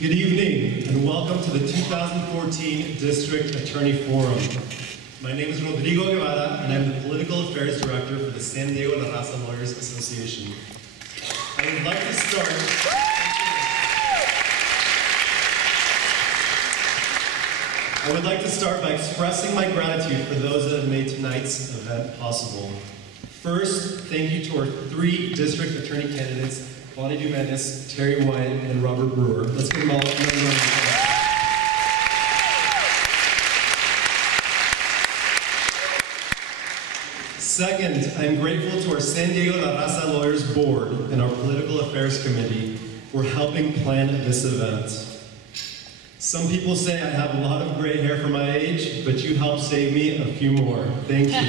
Good evening, and welcome to the 2014 District Attorney Forum. My name is Rodrigo Guevara, and I'm the Political Affairs Director for the San Diego Raza Lawyers Association. I would like to start by expressing my gratitude for those that have made tonight's event possible. First, thank you to our 3 district attorney candidates, Dumanis, Terry White, and Robert Brewer. Let's give them all another round of applause. Second, I'm grateful to our San Diego Raza Lawyers Board and our Political Affairs Committee for helping plan this event. Some people say I have a lot of gray hair for my age, but you helped save me a few more. Thank you.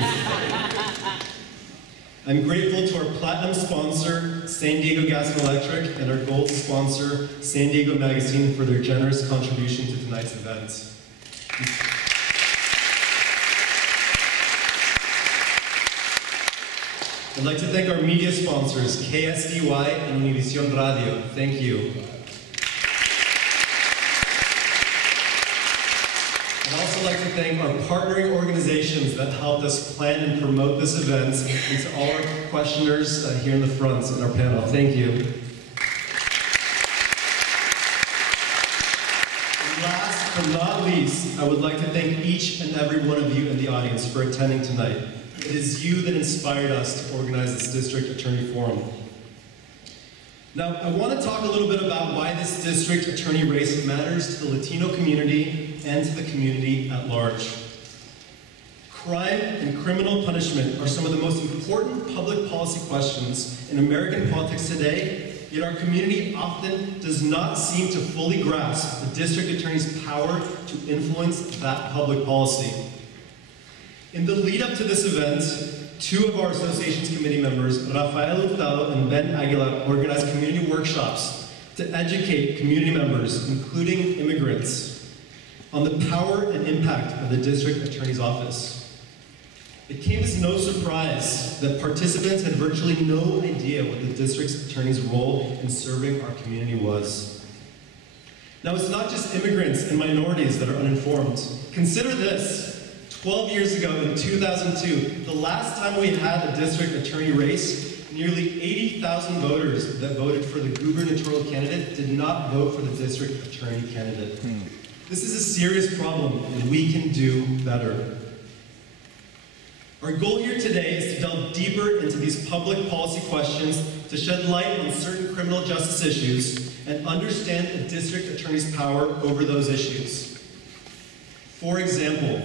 I'm grateful to our platinum sponsor, San Diego Gas and Electric, and our gold sponsor, San Diego Magazine, for their generous contribution to tonight's event. I'd like to thank our media sponsors, KSDY and Univision Radio. Thank you. I'd also like to thank our partnering organizations that helped us plan and promote this event, and to all our questioners here in the front in our panel. Thank you. And last but not least, I would like to thank each and every one of you in the audience for attending tonight. It is you that inspired us to organize this District Attorney Forum. Now, I want to talk a little bit about why this district attorney race matters to the Latino community and to the community at large. Crime and criminal punishment are some of the most important public policy questions in American politics today, yet our community often does not seem to fully grasp the district attorney's power to influence that public policy. In the lead up to this event, 2 of our association's committee members, Rafael Hurtado and Ben Aguilar, organized community workshops to educate community members, including immigrants, on the power and impact of the district attorney's office. It came as no surprise that participants had virtually no idea what the district's attorney's role in serving our community was. Now, it's not just immigrants and minorities that are uninformed. Consider this. 12 years ago, in 2002, the last time we had a district attorney race, nearly 80,000 voters that voted for the gubernatorial candidate did not vote for the district attorney candidate. This is a serious problem, and we can do better. Our goal here today is to delve deeper into these public policy questions, to shed light on certain criminal justice issues, and understand the district attorney's power over those issues. For example,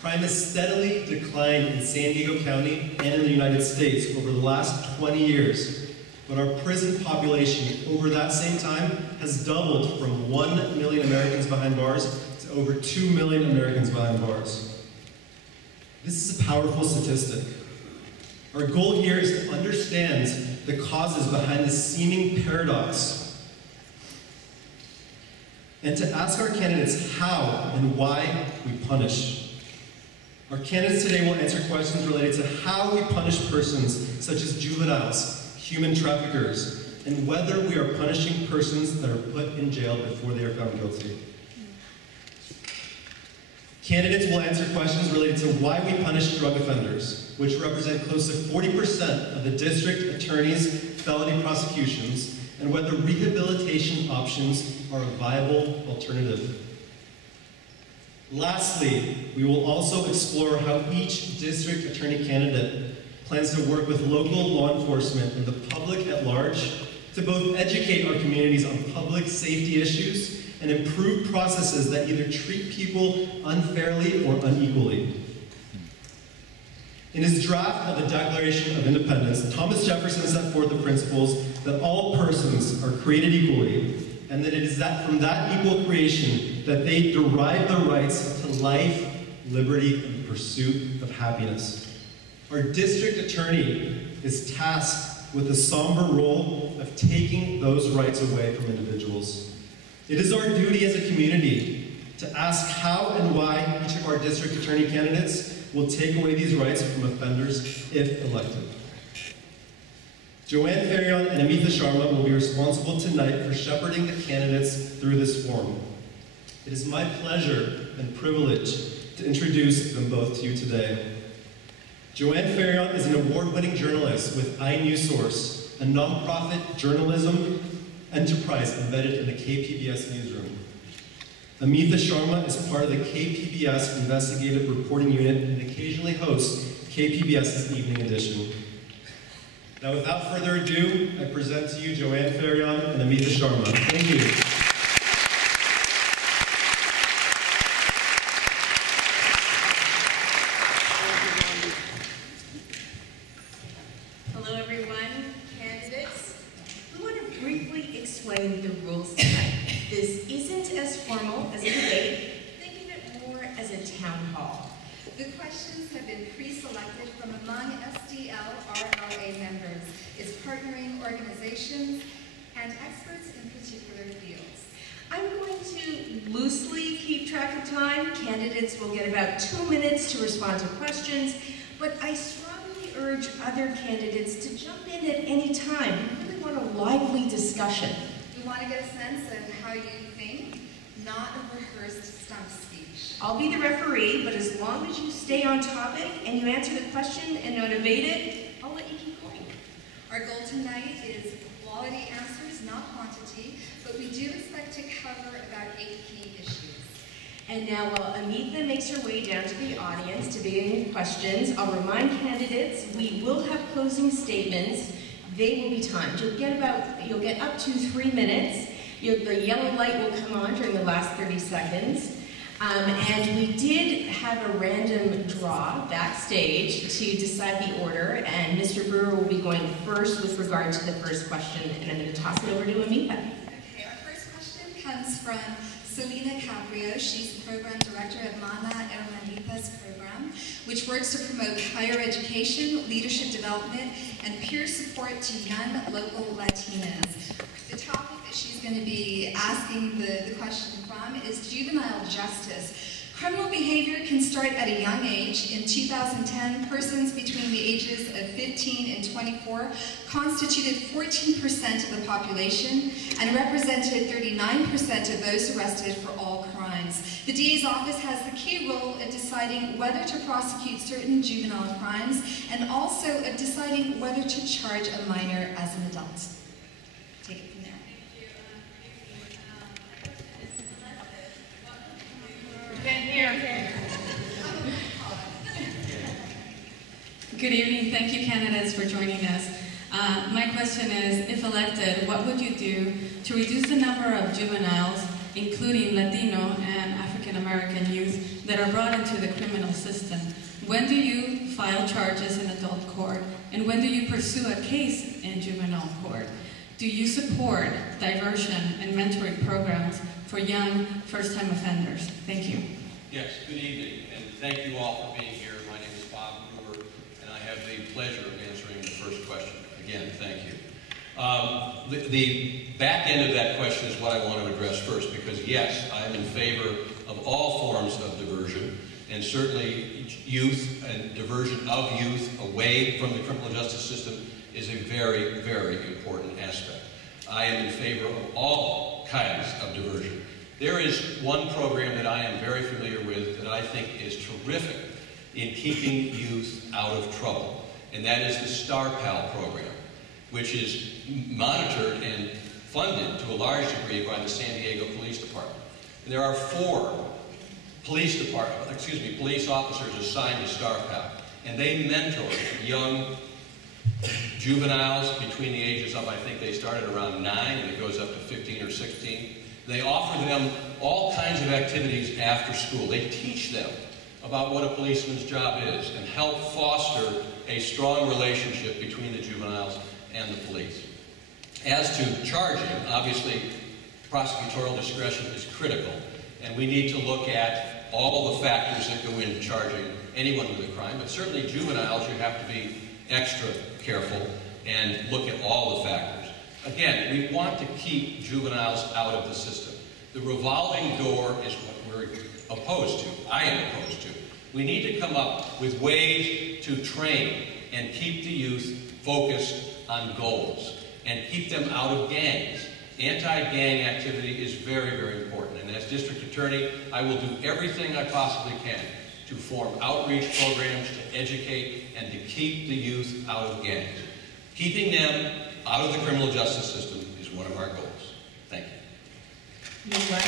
crime has steadily declined in San Diego County and in the United States over the last 20 years, but our prison population over that same time has doubled from 1 million Americans behind bars to over 2 million Americans behind bars. This is a powerful statistic. Our goal here is to understand the causes behind this seeming paradox, and to ask our candidates how and why we punish. Our candidates today will answer questions related to how we punish persons such as juveniles, human traffickers, and whether we are punishing persons that are put in jail before they are found guilty. Candidates will answer questions related to why we punish drug offenders, which represent close to 40% of the district attorney's felony prosecutions, and whether rehabilitation options are a viable alternative. Lastly, we will also explore how each district attorney candidate plans to work with local law enforcement and the public at large to both educate our communities on public safety issues and improve processes that either treat people unfairly or unequally. In his draft of the Declaration of Independence, Thomas Jefferson set forth the principles that all persons are created equally, and that it is from that equal creation that they derive their rights to life, liberty, and the pursuit of happiness. Our district attorney is tasked with the somber role of taking those rights away from individuals. It is our duty as a community to ask how and why each of our district attorney candidates will take away these rights from offenders if elected. Joanne Farion and Amitha Sharma will be responsible tonight for shepherding the candidates through this forum. It is my pleasure and privilege to introduce them both to you today. Joanne Farion is an award-winning journalist with iNewsSource, a nonprofit journalism enterprise embedded in the KPBS newsroom. Amitha Sharma is part of the KPBS Investigative Reporting Unit and occasionally hosts KPBS's Evening Edition. Now, without further ado, I present to you Joanne Farion and Amitha Sharma. Thank you. Hello, everyone. Candidates, we want to briefly explain the rules tonight. This isn't as formal as a debate. Think of it more as a town hall. The questions have been pre-selected from among SDL-RLA members, its partnering organizations, and experts in particular fields. I'm going to loosely keep track of time. Candidates will get about 2 minutes to respond to questions, but I strongly urge other candidates to jump in at any time. We really want a lively discussion. We want to get a sense of how you think, not a rehearsed stump speech. I'll be the referee, but as long as you stay on topic and you answer the question and don't evade it, I'll let you keep going. Our goal tonight is quality answers, not quantity, but we do expect to cover about 8 key issues. And now while Amitha makes her way down to the audience to begin questions, I'll remind candidates we will have closing statements. They will be timed. You'll get up to 3 minutes. The yellow light will come on during the last 30 seconds. And we did have a random draw backstage to decide the order, and Mr. Brewer will be going first with regard to the first question, and I'm going to toss it over to Amitha. Okay, our first question comes from Selena Caprio. She's the program director of Mana Hermanitas program, which works to promote higher education, leadership development, and peer support to young local Latinas. The topic that she's going to be asking the question from is juvenile justice. Criminal behavior can start at a young age. In 2010, persons between the ages of 15 and 24 constituted 14% of the population and represented 39% of those arrested for all crimes. The DA's office has the key role of deciding whether to prosecute certain juvenile crimes and also of deciding whether to charge a minor as an adult. Take it from there. Good evening. Thank you, candidates, for joining us. My question is, if elected, what would you do to reduce the number of juveniles, including Latino and African American youth, that are brought into the criminal system? When do you file charges in adult court? And when do you pursue a case in juvenile court? Do you support diversion and mentoring programs for young first-time offenders? Thank you. Yes, good evening, and thank you all for being here. My name is Bob Brewer, and I have the pleasure of answering the first question. Again, thank you. The back end of that question is what I want to address first, because yes, I am in favor of all forms of diversion, and certainly youth and diversion of youth away from the criminal justice system is a very, very important aspect. I am in favor of all kinds of diversion. There is one program that I am very familiar with that I think is terrific in keeping youth out of trouble, and that is the Star Pal program, which is monitored and funded to a large degree by the San Diego Police Department. And there are 4 police officers assigned to Star Pal, and they mentor young juveniles between the ages of, I think they started around 9 and it goes up to 15 or 16. They offer them all kinds of activities after school. They teach them about what a policeman's job is and help foster a strong relationship between the juveniles and the police. As to charging, obviously prosecutorial discretion is critical, and we need to look at all the factors that go into charging anyone with a crime, but certainly juveniles, you have to be extra careful and look at all the factors. Again, we want to keep juveniles out of the system. The revolving door is what we're opposed to. I am opposed to. We need to come up with ways to train and keep the youth focused on goals and keep them out of gangs. Anti-gang activity is very, very important. And as district attorney, I will do everything I possibly can to form outreach programs, to educate, and to keep the youth out of gangs. Keeping them out of the criminal justice system is one of our goals. Thank you. Ms. Wyatt?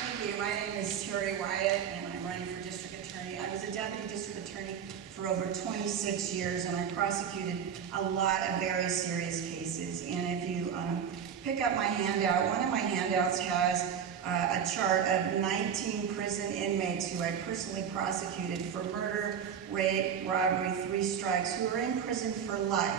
Thank you. My name is Terry Wyatt, and I'm running for district attorney. I was a deputy district attorney for over 26 years, and I prosecuted a lot of very serious cases. And if you pick up my handout, one of my handouts has a chart of 19 prison inmates who I personally prosecuted for murder, rape, robbery, 3 strikes, who are in prison for life.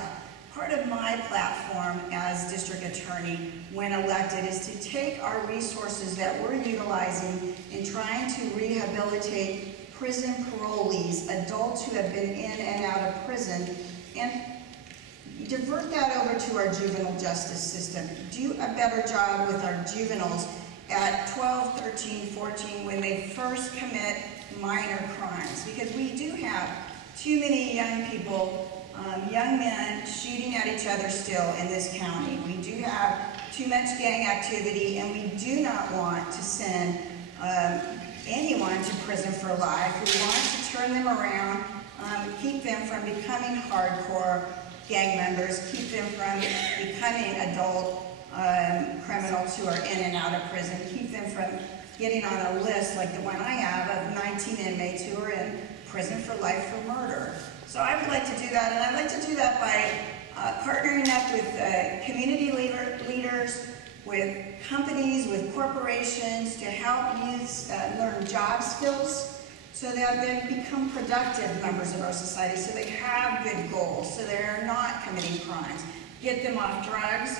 Part of my platform as district attorney when elected is to take our resources that we're utilizing in trying to rehabilitate prison parolees, adults who have been in and out of prison, and divert that over to our juvenile justice system. Do a better job with our juveniles at 12, 13, 14 when they first commit minor crimes, because we do have too many young people, young men shooting at each other still in this county. We do have too much gang activity, and we do not want to send anyone to prison for life. We want to turn them around, keep them from becoming hardcore gang members, keep them from becoming adult criminals who are in and out of prison, keep them from getting on a list like the one I have of 19 inmates who are in prison for life for murder. So I would like to do that, and I'd like to do that by partnering up with community leaders, with companies, with corporations, to help youths learn job skills so that they become productive members of our society, so they have good goals, so they're not committing crimes. Get them off drugs,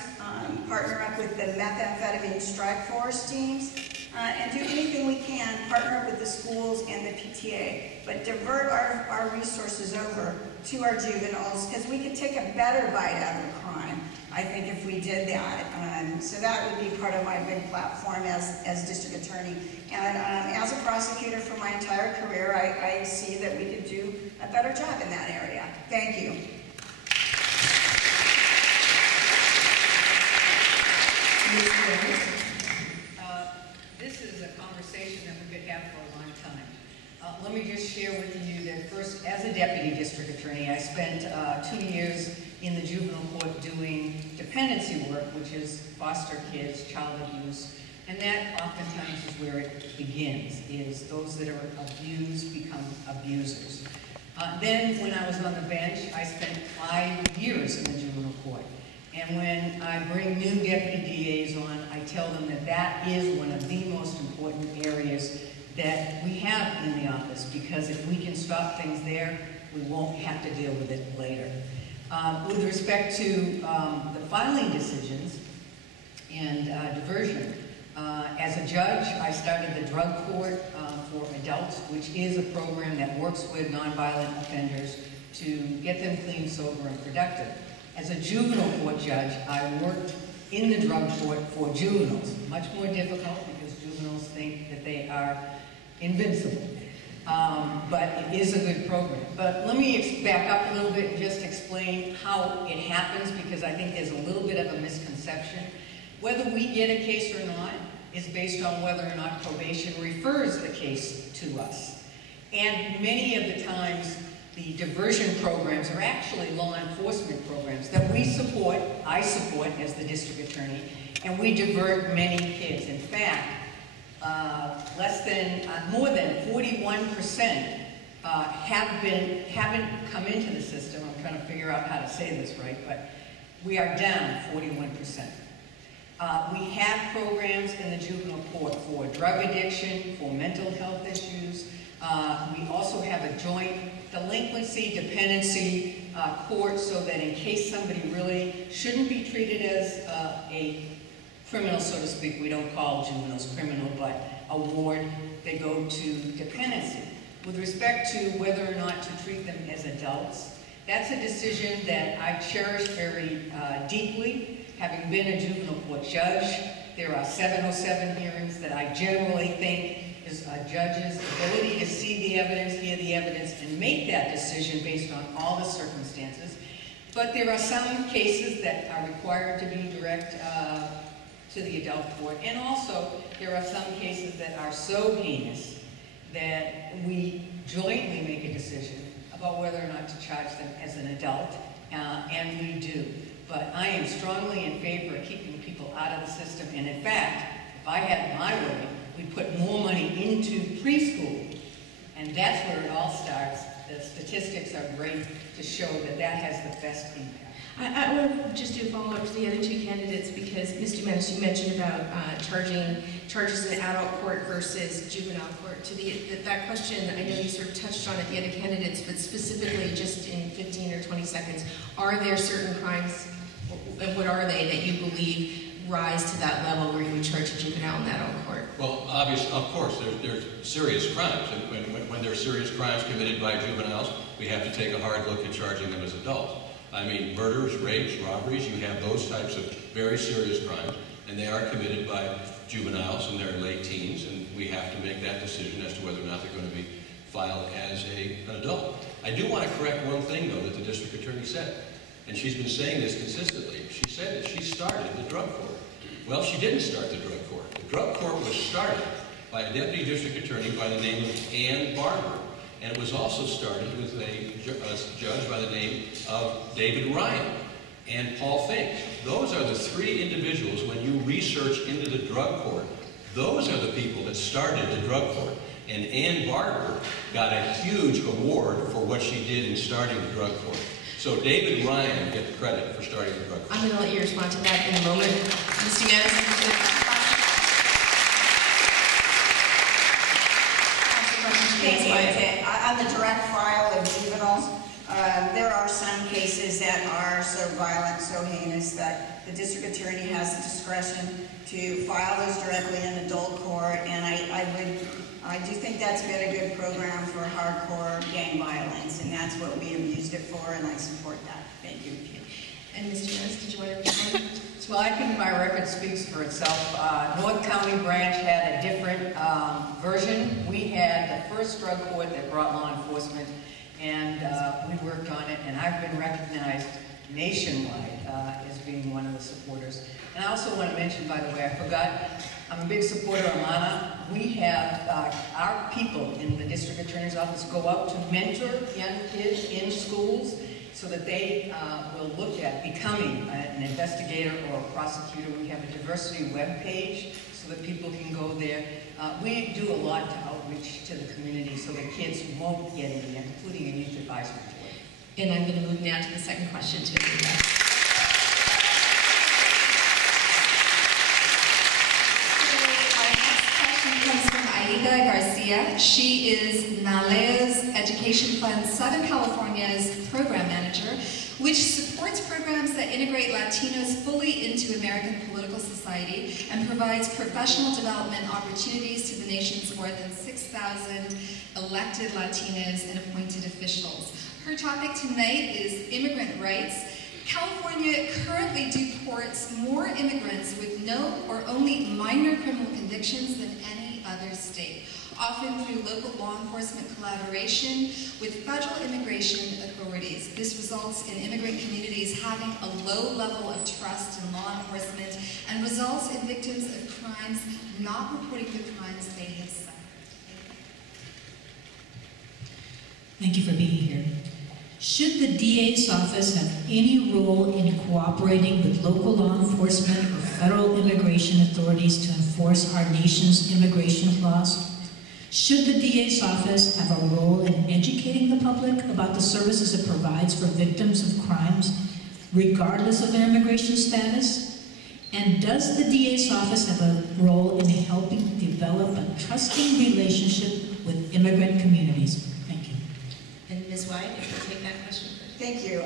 partner up with the methamphetamine strike force teams, and do anything we can, partner up with the schools and the PTA, but divert our resources over to our juveniles, because we could take a better bite out of crime, I think, if we did that. So that would be part of my big platform as district attorney. And as a prosecutor for my entire career, I see that we could do a better job in that area. Thank you. This is a conversation that we could have for a long time. Let me just share with you that first, as a deputy district attorney, I spent 2 years in the juvenile court doing dependency work, which is foster kids, child abuse, and that oftentimes is where it begins, is those that are abused become abusers. Then when I was on the bench, I spent 5 years in the juvenile court. And when I bring new deputy DAs on, I tell them that that is one of the most important areas that we have in the office, because if we can stop things there, we won't have to deal with it later. With respect to the filing decisions and diversion, as a judge, I started the drug court for adults, which is a program that works with nonviolent offenders to get them clean, sober, and productive. As a juvenile court judge, I worked in the drug court for juveniles. Much more difficult because juveniles think that they are invincible. But it is a good program. But let me back up a little bit and just explain how it happens, because I think there's a little bit of a misconception. Whether we get a case or not is based on whether or not probation refers the case to us. And many of the times, the diversion programs are actually law enforcement programs that we support, I support as the district attorney, and we divert many kids. In fact, more than 41% haven't come into the system. I'm trying to figure out how to say this right, but we are down 41%. We have programs in the juvenile court for drug addiction, for mental health issues. We also have a joint delinquency, dependency court, so that in case somebody really shouldn't be treated as a criminal, so to speak, we don't call juveniles criminal, but a ward, they go to dependency. With respect to whether or not to treat them as adults, that's a decision that I cherish very deeply, having been a juvenile court judge, There are 707 hearings that I generally think is a judge's ability to see the evidence, hear the evidence, and make that decision based on all the circumstances. But there are some cases that are required to be direct to the adult court, and also there are some cases that are so heinous that we jointly make a decision about whether or not to charge them as an adult, and we do. But I am strongly in favor of keeping people out of the system, and in fact, if I had my way, we'd put more money into preschool, and that's where it all starts. The statistics are great to show that that has the best impact. I want to just do a follow-up to the other two candidates because, Ms. Dumanis, you mentioned about charges in adult court versus juvenile court. To that question, I know you sort of touched on it, the other candidates, but specifically just in 15 or 20 seconds, are there certain crimes, and what are they, that you believe rise to that level where you would charge a juvenile in adult court? Well, obviously, of course, there's serious crimes, and when there are serious crimes committed by juveniles, we have to take a hard look at charging them as adults. I mean, murders, rapes, robberies, you have those types of very serious crimes, and they are committed by juveniles in their late teens, and we have to make that decision as to whether or not they're going to be filed as an adult. I do want to correct one thing, though, that the district attorney said, and she's been saying this consistently. She said that she started the drug court. Well, she didn't start the drug court. The drug court was started by a deputy district attorney by the name of Ann Barber, and it was also started with a judge by the name of David Ryan and Paul Fink. Those are the three individuals, when you research into the drug court, those are the people that started the drug court. And Ann Barber got a huge award for what she did in starting the drug court. So David Ryan gets credit for starting the drug court. I'm going to let you respond to that in a moment. Ms. Dumanis. On the direct file of juveniles, there are some cases that are so violent, so heinous, that the district attorney has the discretion to file those directly in adult court, and I do think that's been a good program for hardcore gang violence, and that's what we have used it for, and I support that. Thank you. And Mr. Jones, did you want to respond? Well, I think my record speaks for itself. North County branch had a different version. We had the first drug court that brought law enforcement, and we worked on it, and I've been recognized nationwide as being one of the supporters. And I also want to mention, by the way, I forgot, I'm a big supporter of MANA. We have our people in the district attorney's office go out to mentor young kids in schools so that they will look at becoming an investigator or a prosecutor. We have a diversity web page so that people can go there. We do a lot to outreach to the community so that kids won't get in there, including a youth advisory board. And I'm going to move now to the second question to comes from Aida Garcia. She is NALEA's Education Fund Southern California's program manager, which supports programs that integrate Latinos fully into American political society and provides professional development opportunities to the nation's more than 6,000 elected Latinos and appointed officials. Her topic tonight is immigrant rights. California currently deports more immigrants with no or only minor criminal convictions than any other state, often through local law enforcement collaboration with federal immigration authorities. This results in immigrant communities having a low level of trust in law enforcement and results in victims of crimes not reporting the crimes they have suffered. Thank you for being here. Should the DA's office have any role in cooperating with local law enforcement or federal immigration authorities to enforce our nation's immigration laws? Should the DA's office have a role in educating the public about the services it provides for victims of crimes, regardless of their immigration status? And does the DA's office have a role in helping develop a trusting relationship with immigrant communities? Thank you. And Ms. White, if you take that question first. Thank you.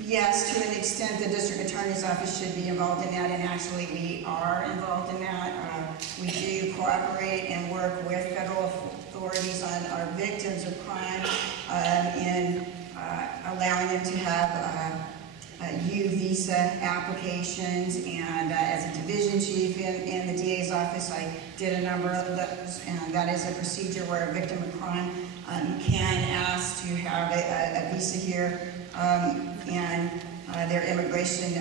Yes, to an extent, the district attorney's office should be involved in that, and actually we are involved in that. We do cooperate and work with federal authorities on our victims of crime in allowing them to have U visa applications and as a DA's office. I did a number of those, and that is a procedure where a victim of crime can ask to have a visa here, and their immigration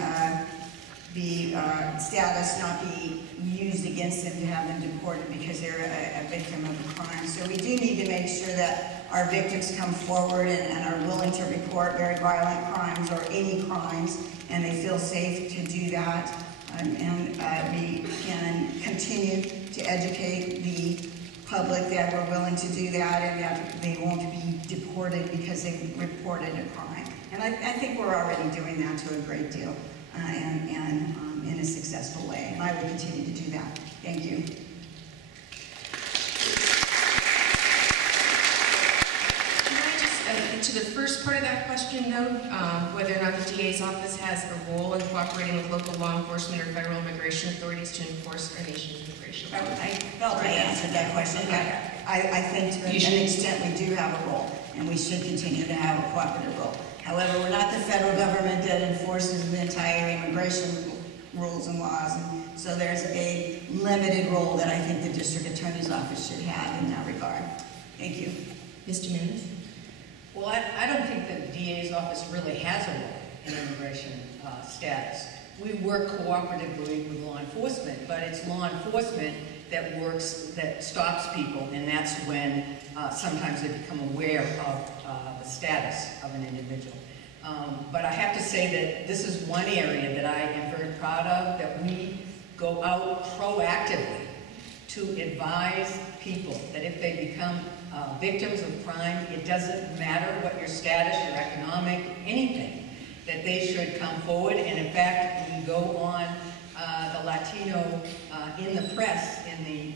status not be used against them to have them deported because they're a victim of a crime. So we do need to make sure that our victims come forward and are willing to report very violent crimes or any crimes, and they feel safe to do that. We can continue to educate the public that we're willing to do that and that they won't be deported because they reported a crime. And I think we're already doing that to a great deal and in a successful way. And I will continue to do that. Thank you. To the first part of that question, though, whether or not the DA's office has a role in cooperating with local law enforcement or federal immigration authorities to enforce our nation's immigration law. I felt I answered that question. Okay. I think to an extent we do have a role, and we should continue to have a cooperative role. However, we're not the federal government that enforces the entire immigration rules and laws, and so there's a limited role that I think the district attorney's office should have in that regard. Thank you. Ms. Dumanis? Well, I don't think the DA's office really has a role in immigration status. We work cooperatively with law enforcement, but it's law enforcement that stops people, and that's when sometimes they become aware of the status of an individual. But I have to say that this is one area that I am very proud of, that we go out proactively to advise people that if they become victims of crime, it doesn't matter what your status, your economic, anything, that they should come forward. And in fact, we go on the Latino in the press, in the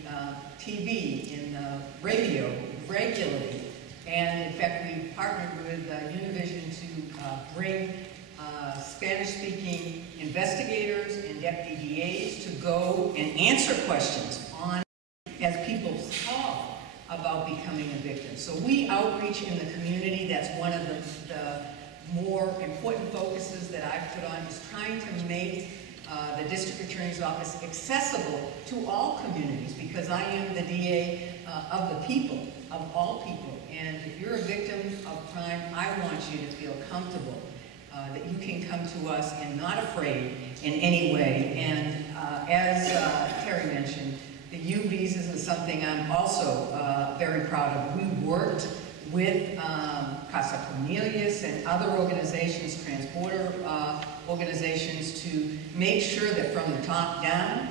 TV, in the radio regularly. And in fact, we partnered with Univision to bring Spanish-speaking investigators and deputy DAs to go and answer questions on as people talk about becoming a victim. So we outreach in the community. That's one of the more important focuses that I've put on, is trying to make the district attorney's office accessible to all communities, because I am the DA of the people, of all people. And if you're a victim of crime, I want you to feel comfortable that you can come to us and not afraid in any way. And as Terry mentioned, the U visas is something I'm also very proud of. We worked with Casa Cornelius and other organizations, transborder organizations, to make sure that from the top down,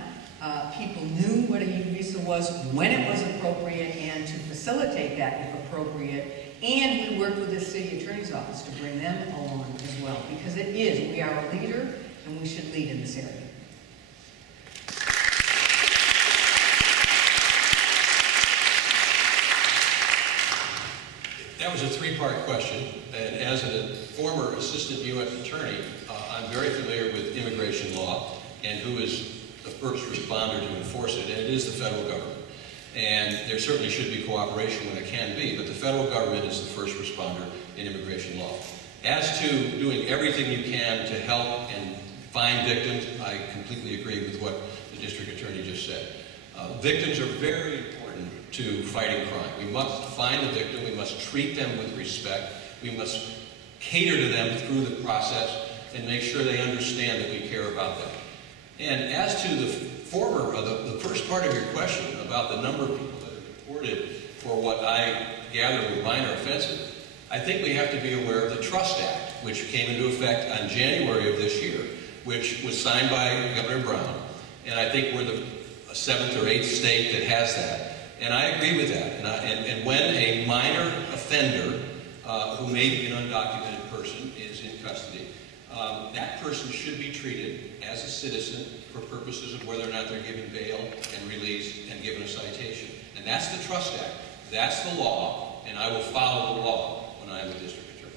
people knew what a U visa was, when it was appropriate, and to facilitate that if appropriate. And we worked with the city attorney's office to bring them along as well, because it is, we are a leader, and we should lead in this area. That was a three-part question, and as a former assistant U.S. attorney, I'm very familiar with immigration law and who is the first responder to enforce it, and it is the federal government. And there certainly should be cooperation when it can be, but the federal government is the first responder in immigration law. As to doing everything you can to help and find victims, I completely agree with what the district attorney just said. Victims are very important to fighting crime. We must find the victim, we must treat them with respect, we must cater to them through the process and make sure they understand that we care about them. And as to the first part of your question about the number of people that are deported for what I gather were minor offenses, I think we have to be aware of the Trust Act, which came into effect on January of this year, which was signed by Governor Brown. And I think we're the 7th or 8th state that has that. And I agree with that. And when a minor offender who may be an undocumented person is in custody, that person should be treated as a citizen for purposes of whether or not they're given bail and released and given a citation. And that's the Trust Act. That's the law, and I will follow the law when I am a district attorney.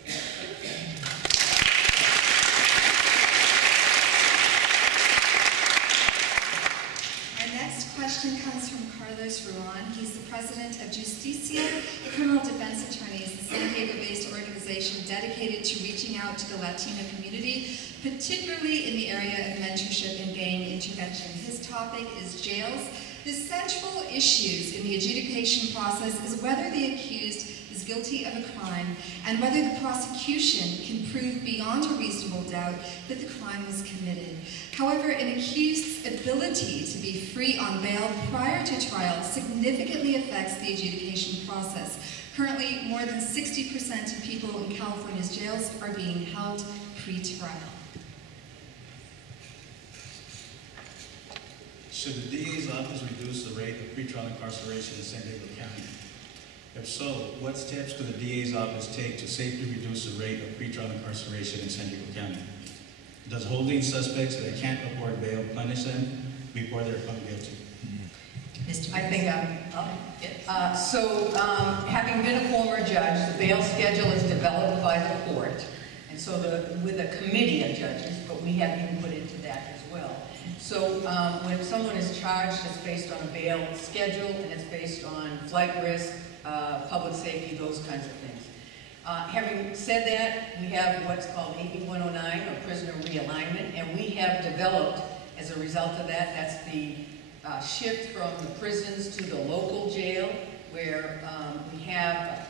Our next question comes from Carlos Ruan. He's the president of Justicia Criminal Defense Attorneys, a San Diego-based organization dedicated to reaching out to the Latino community, particularly in the area of mentorship and gang intervention. His topic is jails The central issues in the adjudication process is whether the accused is guilty of a crime and whether the prosecution can prove beyond a reasonable doubt that the crime was committed. However, an accused's ability to be free on bail prior to trial significantly affects the adjudication process. Currently, more than 60% of people in California's jails are being held pre-trial. Should the DA's office reduce the rate of pretrial incarceration in San Diego County? If so, what steps could the DA's office take to safely reduce the rate of pretrial incarceration in San Diego County? Does holding suspects that can't afford bail punish them before they're found guilty? Mr. I think having been a former judge, the bail schedule is developed by the court, and so with a committee of judges, but we have input into that as well. So when someone is charged, it's based on a bail schedule, and it's based on flight risk, public safety, those kinds of things. Having said that, we have what's called AB 109, or prisoner realignment, and we have developed, as a result of that, that's the shift from the prisons to the local jail, where we have,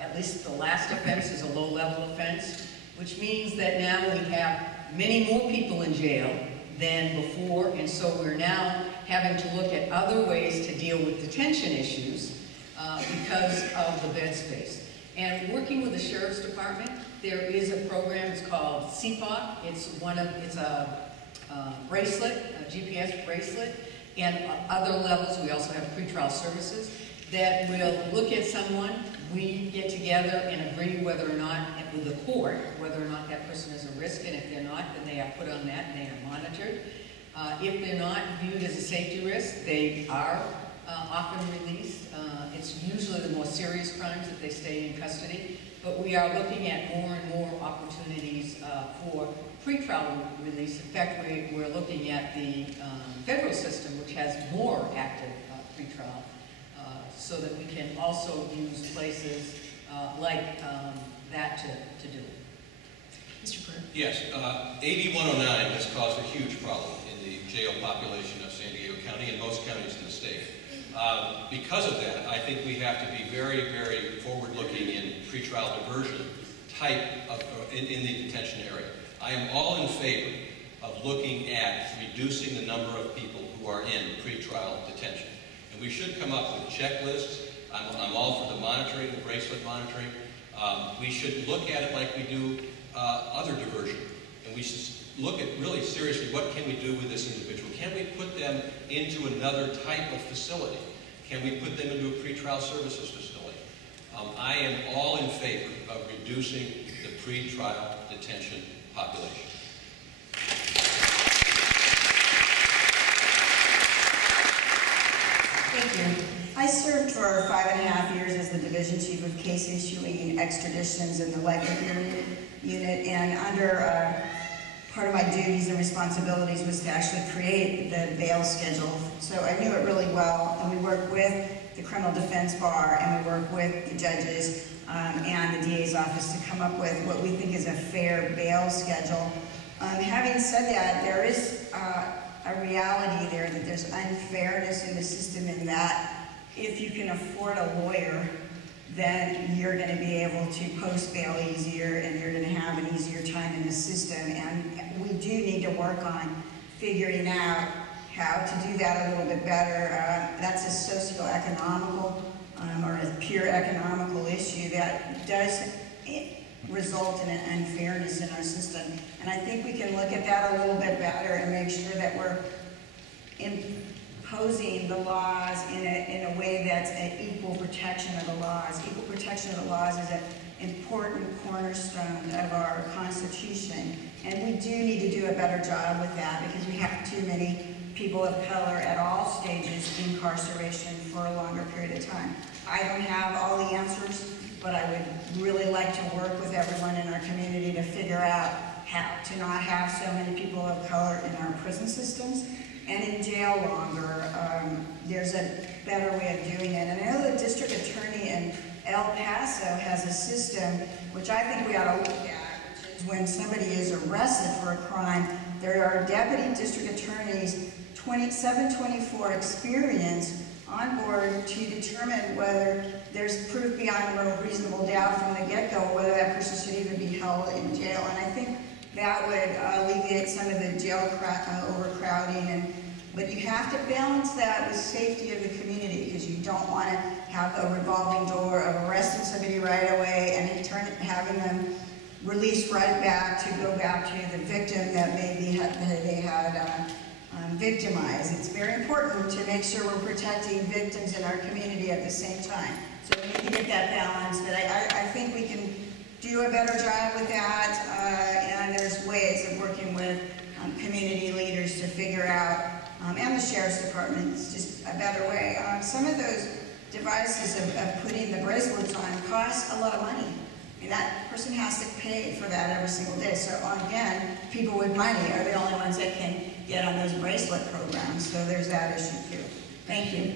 at least the last offense is a low-level offense, which means that now we have many more people in jail than before, and so we're now having to look at other ways to deal with detention issues because of the bed space. And working with the Sheriff's Department, there is a program, it's called CPOC. It's a bracelet, a GPS bracelet, and other levels. We also have pretrial services that will look at someone. We get together and agree whether or not, with the court, whether or not that person is a risk, and if they're not, then they are put on that and they are monitored. If they're not viewed as a safety risk, they are often released. It's usually the more serious crimes that they stay in custody, but we are looking at more and more opportunities for pretrial release. In fact, we're looking at the federal system, which has more active pretrial, so that we can also use places like that to do it. Mr. Burke? Yes, AB 109 has caused a huge problem in the jail population of San Diego County and most counties in the state. Because of that, I think we have to be very, very forward-looking in pretrial diversion type of, in the detention area. I am all in favor of looking at reducing the number of people who are in pretrial detention. And we should come up with checklists. I'm all for the monitoring, the bracelet monitoring. We should look at it like we do other diversion. And we should look at really seriously, what can we do with this individual? Can we put them into another type of facility? Can we put them into a pretrial services facility? I am all in favor of reducing the pretrial detention population. Thank you. I served for 5.5 years as the division chief of case issuing extraditions in the life unit, and under part of my duties and responsibilities was to actually create the bail schedule. So I knew it really well, and we worked with the criminal defense bar, and we worked with the judges and the DA's office to come up with what we think is a fair bail schedule. Having said that, there is a reality there that there's unfairness in the system in that if you can afford a lawyer, then you're going to be able to post bail easier and you're going to have an easier time in the system. And we do need to work on figuring out how to do that a little bit better. That's a socioeconomical or a pure economical issue that does result in an unfairness in our system. And I think we can look at that a little bit better and make sure that we're imposing the laws in a way that's an equal protection of the laws. Equal protection of the laws is an important cornerstone of our Constitution. And we do need to do a better job with that because we have too many people of color at all stages incarceration for a longer period of time. I don't have all the answers, but I would really like to work with everyone in our community to figure out how to not have so many people of color in our prison systems and in jail longer. There's a better way of doing it. And I know the district attorney in El Paso has a system, which I think we ought to look at, which is when somebody is arrested for a crime, there are deputy district attorneys 724 experience on board to determine whether there's proof beyond a reasonable doubt from the get-go whether that person should even be held in jail. And I think that would alleviate some of the jail overcrowding. But you have to balance that with safety of the community, because you don't want to have a revolving door of arresting somebody right away and having them released right back to go back to the victim that maybe they had victimized. It's very important to make sure we're protecting victims in our community at the same time. So we need to get that balance, but I think we can do a better job with that, and there's ways of working with community leaders to figure out, and the Sheriff's Department, it's just a better way. Some of those devices of putting the bracelets on cost a lot of money. I mean, that person has to pay for that every single day. So again, people with money are the only ones that can get on those bracelet programs. So there's that issue too. Thank you.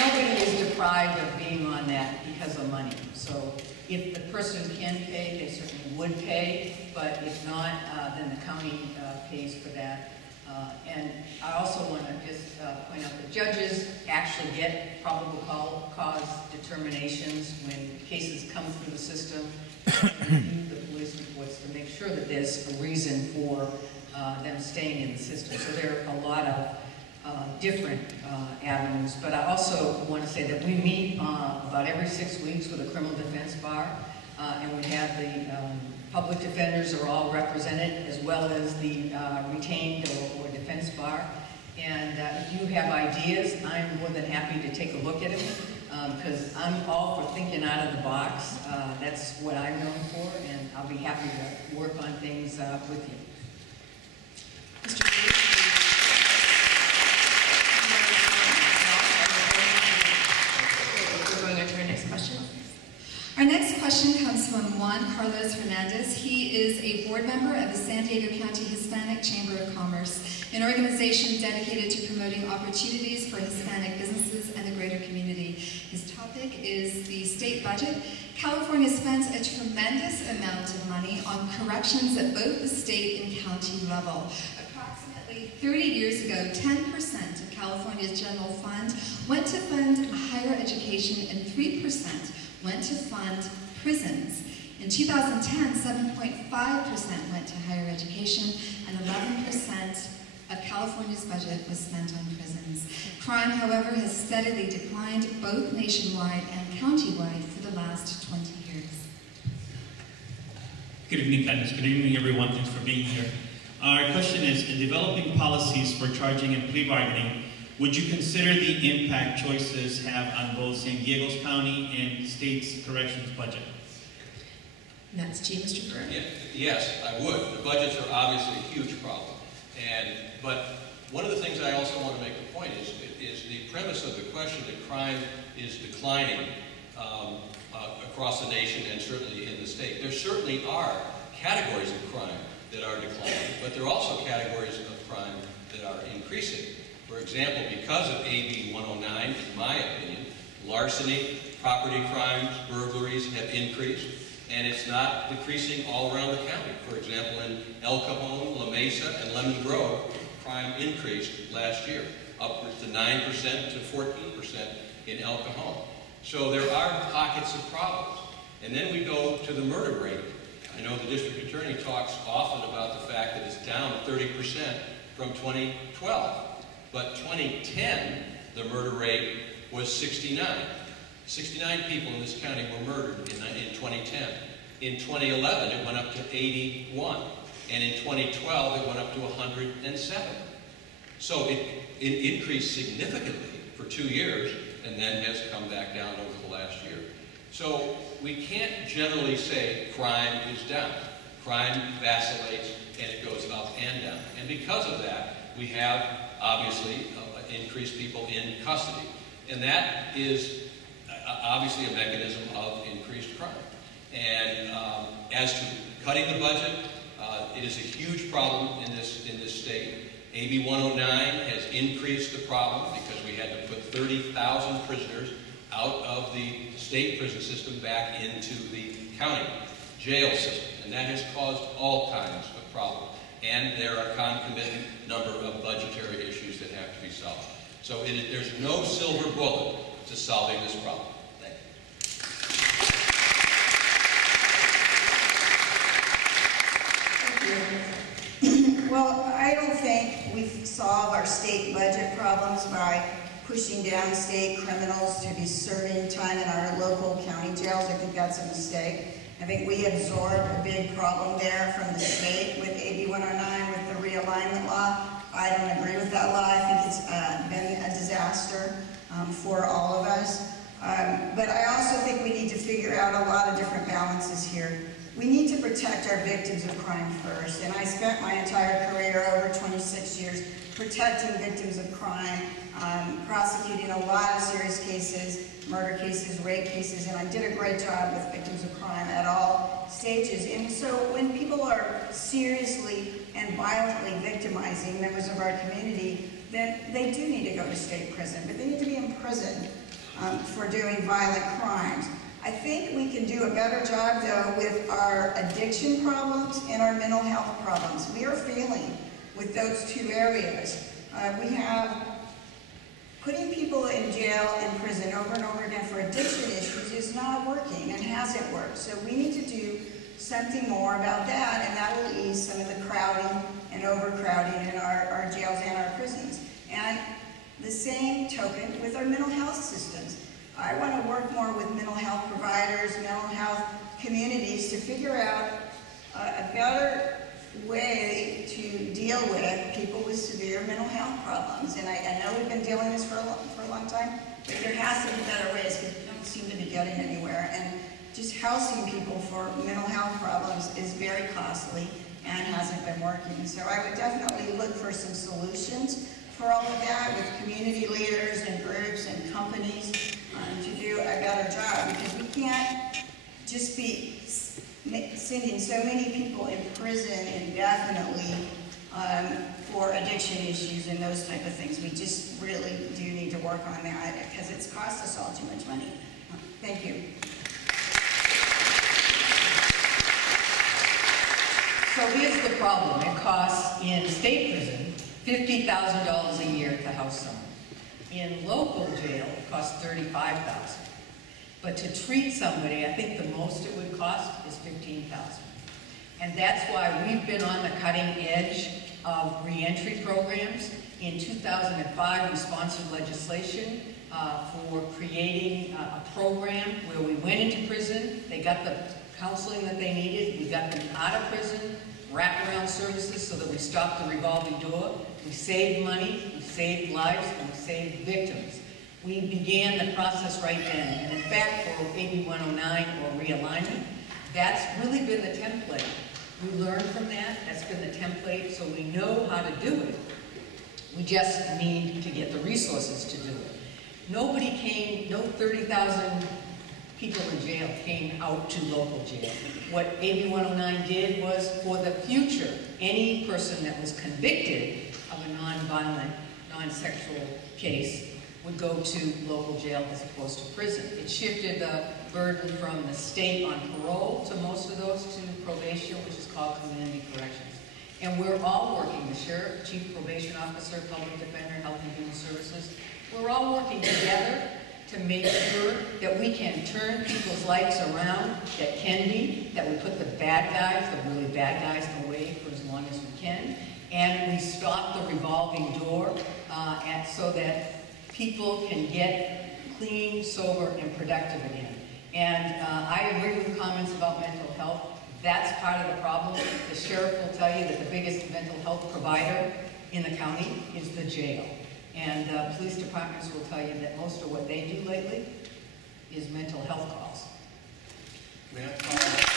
Nobody is deprived of being on that because of money. So if the person can pay, they certainly would pay, but if not, then the county pays for that. And I also want to just point out that judges actually get probable cause determinations when cases come through the system, and review the police reports to make sure that there's a reason for them staying in the system. So there are a lot of different avenues, but I also want to say that we meet about every 6 weeks with a criminal defense bar, and we have the public defenders are all represented, as well as the retained or defense bar. And if you have ideas, I'm more than happy to take a look at it, because I'm all for thinking out of the box. That's what I'm known for, and I'll be happy to work on things with you. We're going on to our next question. Our next question comes from Juan Carlos Hernandez. He is a board member of the San Diego County Hispanic Chamber of Commerce, an organization dedicated to promoting opportunities for Hispanic businesses and the greater community. His topic is the state budget. California spends a tremendous amount of money on corrections at both the state and county level. Approximately 30 years ago, 10% of California's general fund went to fund higher education and 3% went to fund prisons. In 2010, 7.5% went to higher education, and 11% of California's budget was spent on prisons. Crime, however, has steadily declined both nationwide and countywide for the last 20 years. Good evening, Candace. Good evening, everyone. Thanks for being here. Our question is, in developing policies for charging and plea bargaining, would you consider the impact choices have on both San Diego's county and state's corrections budget? And that's to you, Mr. Burr. Yes, I would. The budgets are obviously a huge problem. But one of the things I also want to make the point is the premise of the question that crime is declining across the nation and certainly in the state. There certainly are categories of crime that are declining, but there are also categories of crime that are increasing. For example, because of AB 109, in my opinion, larceny, property crimes, burglaries have increased, and it's not decreasing all around the county. For example, in El Cajon, La Mesa, and Lemon Grove, crime increased last year, upwards to 9% to 14% in El Cajon. So there are pockets of problems. And then we go to the murder rate. I know the district attorney talks often about the fact that it's down 30% from 2012. But 2010, the murder rate was 69. 69 people in this county were murdered in 2010. In 2011, it went up to 81. And in 2012, it went up to 107. So it increased significantly for 2 years and then has come back down over the last year. So we can't generally say crime is down. Crime vacillates and it goes up and down. And because of that, we have obviously increased people in custody. And that is obviously a mechanism of increased crime. And as to cutting the budget, it is a huge problem in this state. AB 109 has increased the problem because we had to put 30,000 prisoners out of the state prison system back into the county jail system. And that has caused all kinds of problems. and there are a concomitant number of budgetary issues that have to be solved. So there's no silver bullet to solving this problem. Thank you. Well, I don't think we solve our state budget problems by pushing down state criminals to be serving time in our local county jails. I think that's a mistake. I think we absorbed a big problem there from the state with AB 109, with the realignment law. I don't agree with that law. I think it's been a disaster for all of us. But I also think we need to figure out a lot of different balances here. We need to protect our victims of crime first, and I spent my entire career, over 26 years, protecting victims of crime, prosecuting a lot of serious cases, murder cases, rape cases, and I did a great job with victims of crime at all stages. And so when people are seriously and violently victimizing members of our community, then they do need to go to state prison, but they need to be in prison for doing violent crimes. I think we can do a better job, though, with our addiction problems and our mental health problems. We are failing with those two areas. We have putting people in jail and prison over and over again for addiction issues is not working and hasn't worked. So we need to do something more about that, and that will ease some of the crowding and overcrowding in our jails and our prisons. And the same token with our mental health systems. I want to work more with mental health providers, mental health communities to figure out a better way to deal with people with severe mental health problems. And I know we've been dealing with this for a long time, but there has to be better ways because we don't seem to be getting anywhere. And just housing people for mental health problems is very costly and hasn't been working. So I would definitely look for some solutions for all of that with community leaders and groups and companies to do a better job, because we can't just be sending so many people in prison indefinitely for addiction issues and those type of things. We just really do need to work on that because it's cost us all too much money. Thank you. So here's the problem. It costs in state prison $50,000 a year to house someone. In local jail, it costs $35,000. But to treat somebody, I think the most it would cost is $15,000. And that's why we've been on the cutting edge of reentry programs. In 2005, we sponsored legislation for creating a program where we went into prison, they got the counseling that they needed, we got them out of prison, wraparound services so that we stopped the revolving door. We saved money, we saved lives, and we saved victims. We began the process right then. And in fact, for AB 109 or realignment, that's really been the template. We learned from that. That's been the template, so we know how to do it. We just need to get the resources to do it. Nobody came, no 30,000 people in jail came out to local jail. What AB 109 did was, for the future, any person that was convicted of a non-violent, non-sexual case would go to local jail as opposed to prison. It shifted the burden from the state on parole to most of those to probation, which is called community corrections. And we're all working, the sheriff, chief probation officer, public defender, health and human services, we're all working together to make sure that we can turn people's lives around, that we put the bad guys, the really bad guys, away for as long as we can, and we stop the revolving door so that people can get clean, sober, and productive again. And I agree with comments about mental health. That's part of the problem. The sheriff will tell you that the biggest mental health provider in the county is the jail. And police departments will tell you that most of what they do lately is mental health calls. May I follow up?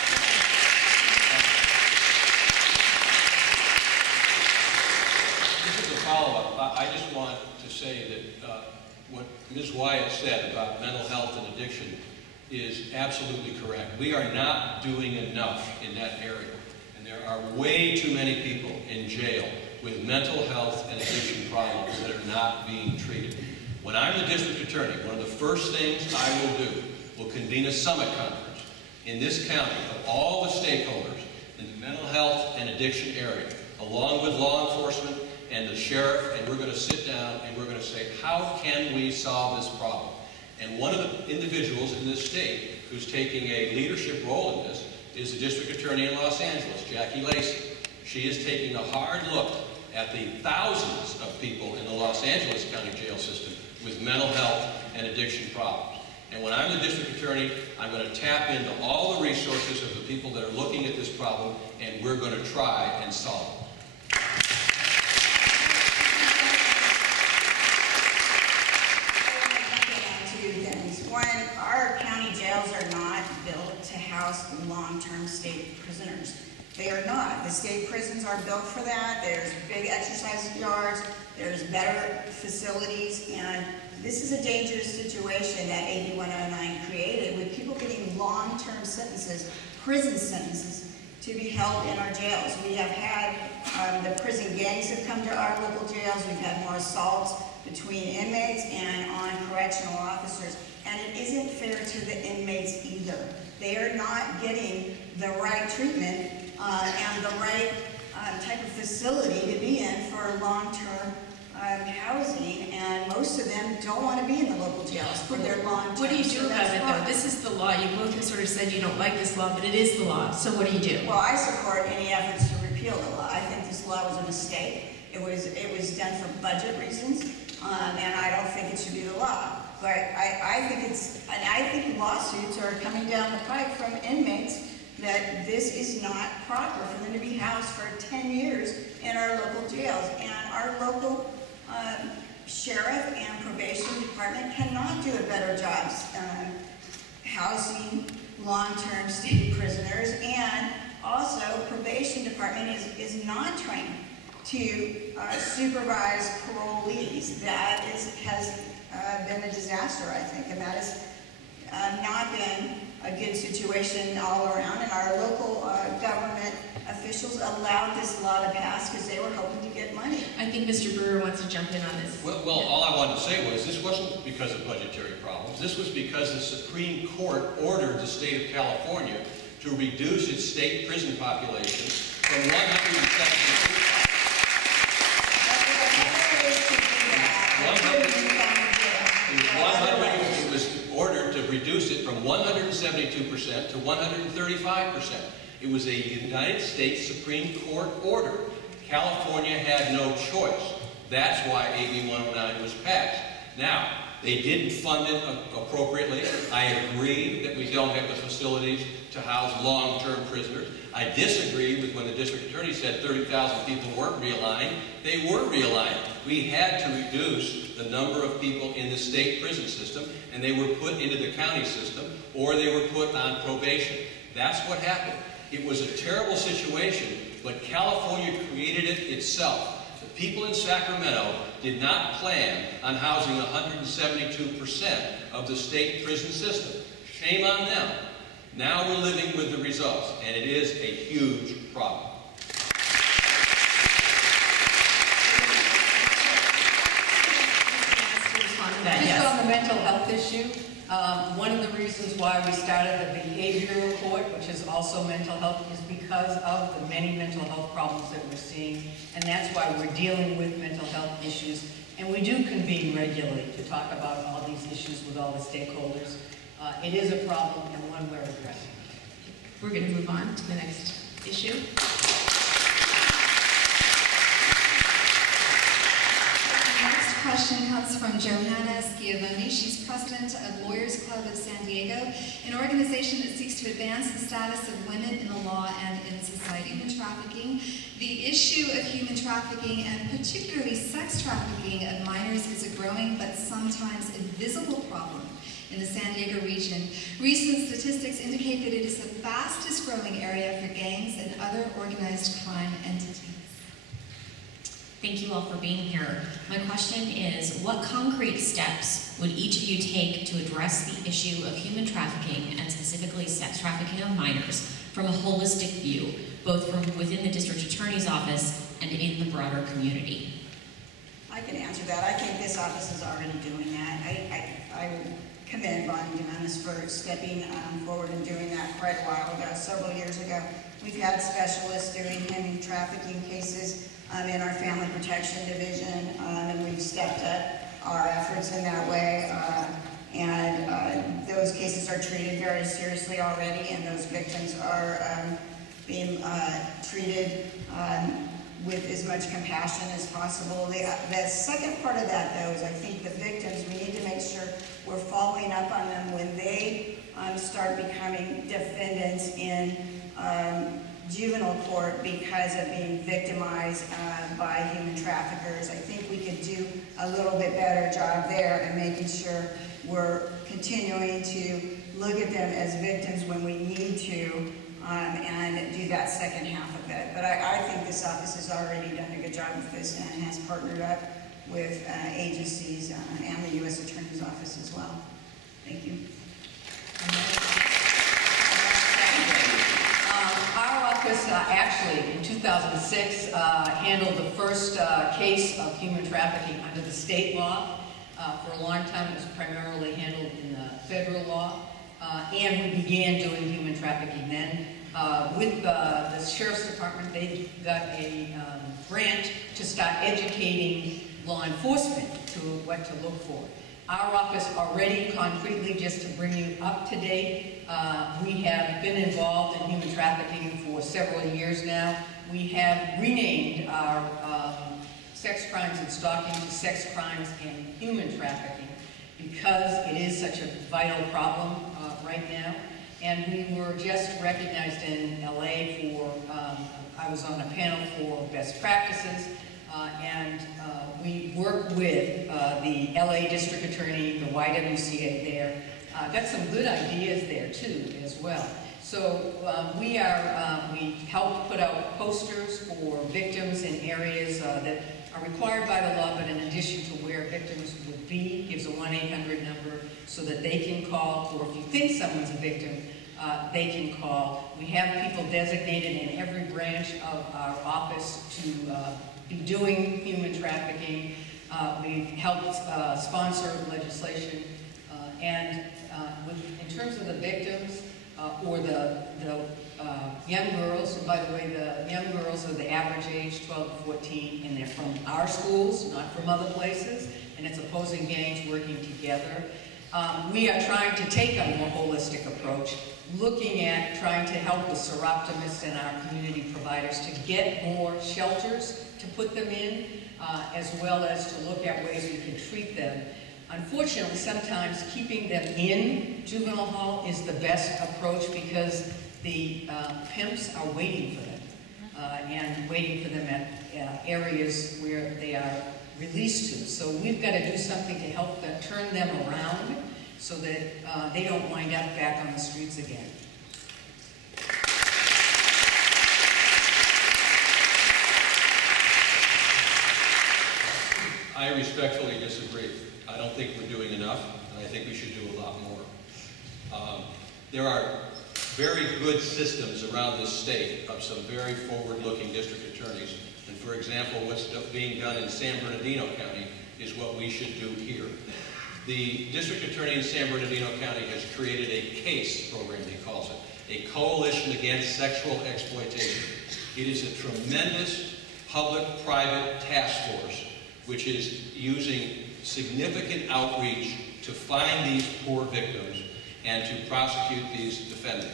This is a follow-up. I just want to say that what Ms. Wyatt said about mental health and addiction is absolutely correct. We are not doing enough in that area. And there are way too many people in jail with mental health and addiction problems that are not being treated. When I'm the district attorney, one of the first things I will convene a summit conference in this county of all the stakeholders in the mental health and addiction area, along with law enforcement and the sheriff, and we're going to sit down and we're going to say, how can we solve this problem? And one of the individuals in this state who's taking a leadership role in this is the district attorney in Los Angeles, Jackie Lacey. She is taking a hard look at the thousands of people in the Los Angeles County jail system with mental health and addiction problems. And when I'm the district attorney, I'm going to tap into all the resources of the people that are looking at this problem, and we're going to try and solve it. One, our county jails are not built to house long-term state prisoners. They are not. The state prisons are built for that. There's big exercise yards. There's better facilities. And this is a dangerous situation that AB 109 created with people getting long-term sentences, prison sentences, to be held in our jails. We have had the prison gangs have come to our local jails. We've had more assaults between inmates and on correctional officers. And it isn't fair to the inmates either. They are not getting the right treatment and the right type of facility to be in for long-term housing, and most of them don't want to be in the local jails for their long-term. What do you do about it, though? This is the law. You both have sort of said you don't like this law, but it is the law. So what do you do? Well, I support any efforts to repeal the law. I think this law was a mistake. It was done for budget reasons, and I don't think it should be the law. But I think lawsuits are coming down the pipe from inmates that this is not proper for them to be housed for 10 years in our local jails. And our local sheriff and probation department cannot do a better job housing long-term state prisoners. And also, probation department is not trained to supervise parolees. That has been a disaster, I think, and that has not been a good situation all around. And our local government officials allowed this law to pass because they were hoping to get money. I think Mr. Brewer wants to jump in on this. Well, all I wanted to say was this wasn't because of budgetary problems. This was because the Supreme Court ordered the state of California to reduce its state prison population from 172. It was ordered to reduce it from 172% to 135%. It was a United States Supreme Court order. California had no choice. That's why AB 109 was passed. Now, they didn't fund it appropriately. I agree that we don't have the facilities to house long-term prisoners. I disagree with when the district attorney said 30,000 people weren't realigned. They were realigned. We had to reduce the number of people in the state prison system, and they were put into the county system, or they were put on probation. That's what happened. It was a terrible situation, but California created it itself. The people in Sacramento did not plan on housing 172% of the state prison system. Shame on them. Now we're living with the results, and it is a huge problem. Just on the mental health issue, one of the reasons why we started the behavioral court, which is also mental health, is because of the many mental health problems that we're seeing, and that's why we're dealing with mental health issues. And we do convene regularly to talk about all these issues with all the stakeholders. It is a problem and one we're addressing. We're going to move on to the next issue. Question comes from Johanna Schiavone. She's president of Lawyers Club of San Diego, an organization that seeks to advance the status of women in the law and in society. Human trafficking. The issue of human trafficking, and particularly sex trafficking of minors, is a growing but sometimes invisible problem in the San Diego region. Recent statistics indicate that it is the fastest growing area for gangs and other organized crime entities. Thank you all for being here. My question is, what concrete steps would each of you take to address the issue of human trafficking, and specifically sex trafficking of minors, from a holistic view, both from within the district attorney's office and in the broader community? I can answer that. I think this office is already doing that. I would commend Dumanis for stepping forward and doing that quite a while ago, several years ago. We've had specialists doing human trafficking cases in our Family Protection Division, and we've stepped up our efforts in that way. Those cases are treated very seriously already, and those victims are being treated with as much compassion as possible. The second part of that, though, is I think the victims, we need to make sure we're following up on them when they start becoming defendants in juvenile court because of being victimized by human traffickers. I think we could do a little bit better job there and making sure we're continuing to look at them as victims when we need to and do that second half of it. But I think this office has already done a good job with this and has partnered up with agencies and the U.S. Attorney's Office as well. Thank you. Our office actually in 2006 handled the first case of human trafficking under the state law. For a long time it was primarily handled in the federal law, and we began doing human trafficking then. With the Sheriff's Department, they got a grant to start educating law enforcement to what to look for. Our office already, concretely, just to bring you up to date, we have been involved in human trafficking for several years now. We have renamed our sex crimes and stalking to sex crimes and human trafficking because it is such a vital problem right now. And we were just recognized in LA for, I was on a panel for best practices, and we work with the LA District Attorney, the YWCA there. Got some good ideas there too, as well. So we help put out posters for victims in areas that are required by the law, but in addition to where victims would be, gives a 1-800 number so that they can call, or if you think someone's a victim, they can call. We have people designated in every branch of our office to be doing human trafficking. We've helped sponsor legislation, and in terms of the victims or the young girls, and by the way, the young girls are the average age 12 to 14, and they're from our schools, not from other places, and it's opposing gangs working together. We are trying to take a more holistic approach, looking at trying to help the seroptimists and our community providers to get more shelters to put them in, as well as to look at ways we can treat them. Unfortunately, sometimes keeping them in juvenile hall is the best approach because the pimps are waiting for them and waiting for them at areas where they are released to. So we've got to do something to help them, turn them around so that they don't wind up back on the streets again. I respectfully disagree. I don't think we're doing enough, and I think we should do a lot more. There are very good systems around this state of some very forward-looking district attorneys. And for example, what's being done in San Bernardino County is what we should do here. The district attorney in San Bernardino County has created a CASE program, he calls it, a Coalition Against Sexual Exploitation. It is a tremendous public-private task force which is using significant outreach to find these poor victims and to prosecute these defendants.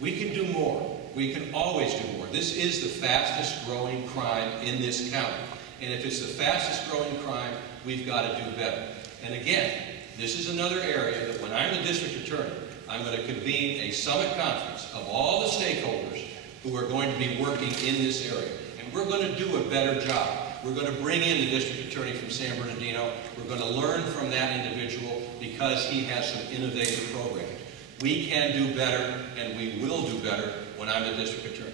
We can do more. We can always do more. This is the fastest growing crime in this county. And if it's the fastest growing crime, we've got to do better. And again, this is another area that when I'm the district attorney, I'm going to convene a summit conference of all the stakeholders who are going to be working in this area. And we're going to do a better job. We're going to bring in the district attorney from San Bernardino. We're going to learn from that individual because he has some innovative programs. We can do better, and we will do better when I'm the district attorney.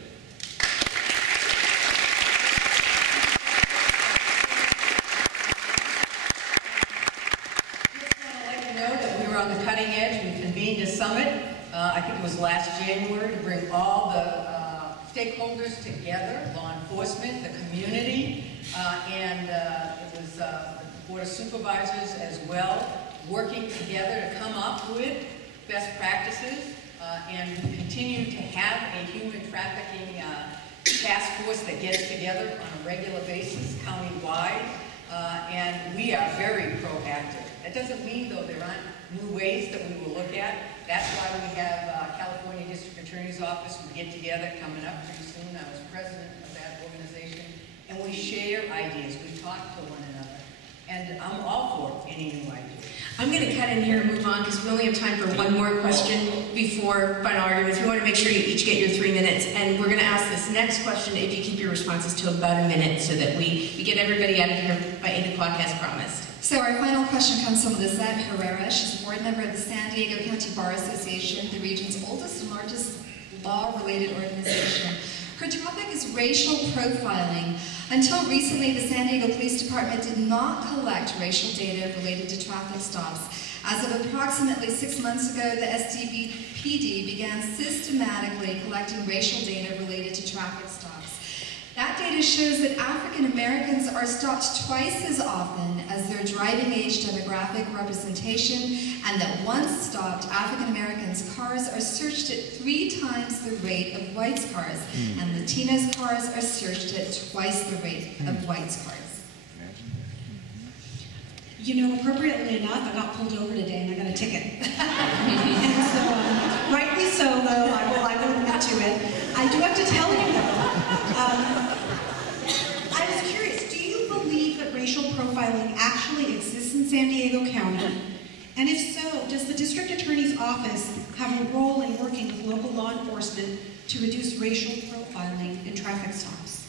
Just want to let you know that we were on the cutting edge. We convened a summit, I think it was last January, to bring all the stakeholders together, law enforcement, the community, and it was the Board of Supervisors as well, working together to come up with best practices and continue to have a human trafficking task force that gets together on a regular basis, countywide, and we are very proactive. That doesn't mean, though, there aren't new ways that we will look at. That's why we have California District Attorney's Office. We get together coming up pretty soon. I was president of that organization, and we share ideas. We talk to one another, and I'm all for any new idea. I'm going to cut in here and move on because we only have time for one more question before final arguments. We want to make sure you each get your 3 minutes, and we're going to ask this next question if you keep your responses to about a minute so that we get everybody out of here by 8 o'clock as promised. So our final question comes from Lizette Herrera. She's a board member of the San Diego County Bar Association, the region's oldest and largest law-related organization. Her topic is racial profiling. Until recently, the San Diego Police Department did not collect racial data related to traffic stops. As of approximately 6 months ago, the SDPD began systematically collecting racial data related to traffic stops. That data shows that African Americans are stopped twice as often as their driving age demographic representation, and that once stopped, African Americans' cars are searched at 3 times the rate of whites' cars, and Latinos' cars are searched at twice the rate of whites' cars. You know, appropriately enough, I got pulled over today and I got a ticket. And so, rightly so, though, I will admit to it. I do have to tell you, though, I was curious, do you believe that racial profiling actually exists in San Diego County? And if so, does the District Attorney's Office have a role in working with local law enforcement to reduce racial profiling in traffic stops?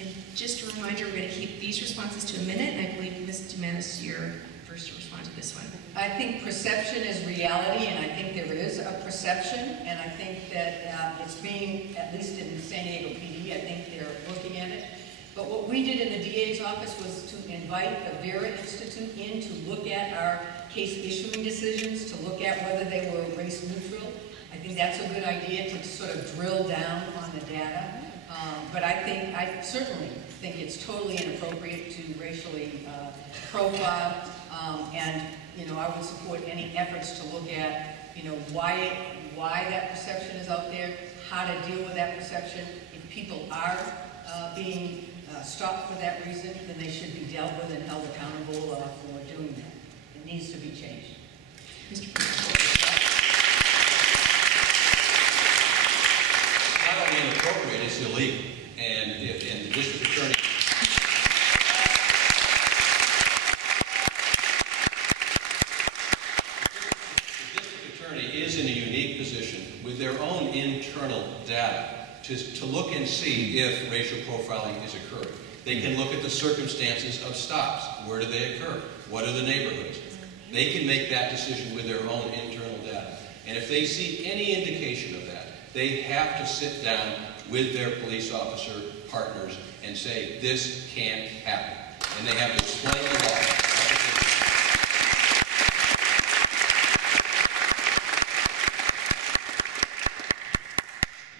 And just a reminder, we're going to keep these responses to a minute, and I believe, Ms. Dumanis, you're first to respond to this one. I think perception is reality, and I think there is a perception, and I think that it's being, at least in the San Diego PD, I think they're looking at it. But what we did in the DA's office was to invite the Vera Institute in to look at our case issuing decisions, to look at whether they were race neutral. I think that's a good idea to sort of drill down on the data. But I certainly think it's totally inappropriate to racially profile, and I would support any efforts to look at why that perception is out there, how to deal with that perception. If people are being stopped for that reason, then they should be dealt with and held accountable for doing that. It needs to be changed. Not only inappropriate, it's illegal. And the district attorney... The district attorney is in a unique position with their own internal data to look and see if racial profiling is occurring. They can look at the circumstances of stops. Where do they occur? What are the neighborhoods? They can make that decision with their own internal data. And if they see any indication of that, they have to sit down with their police officer partners and say, this can't happen. And they have to explain the law.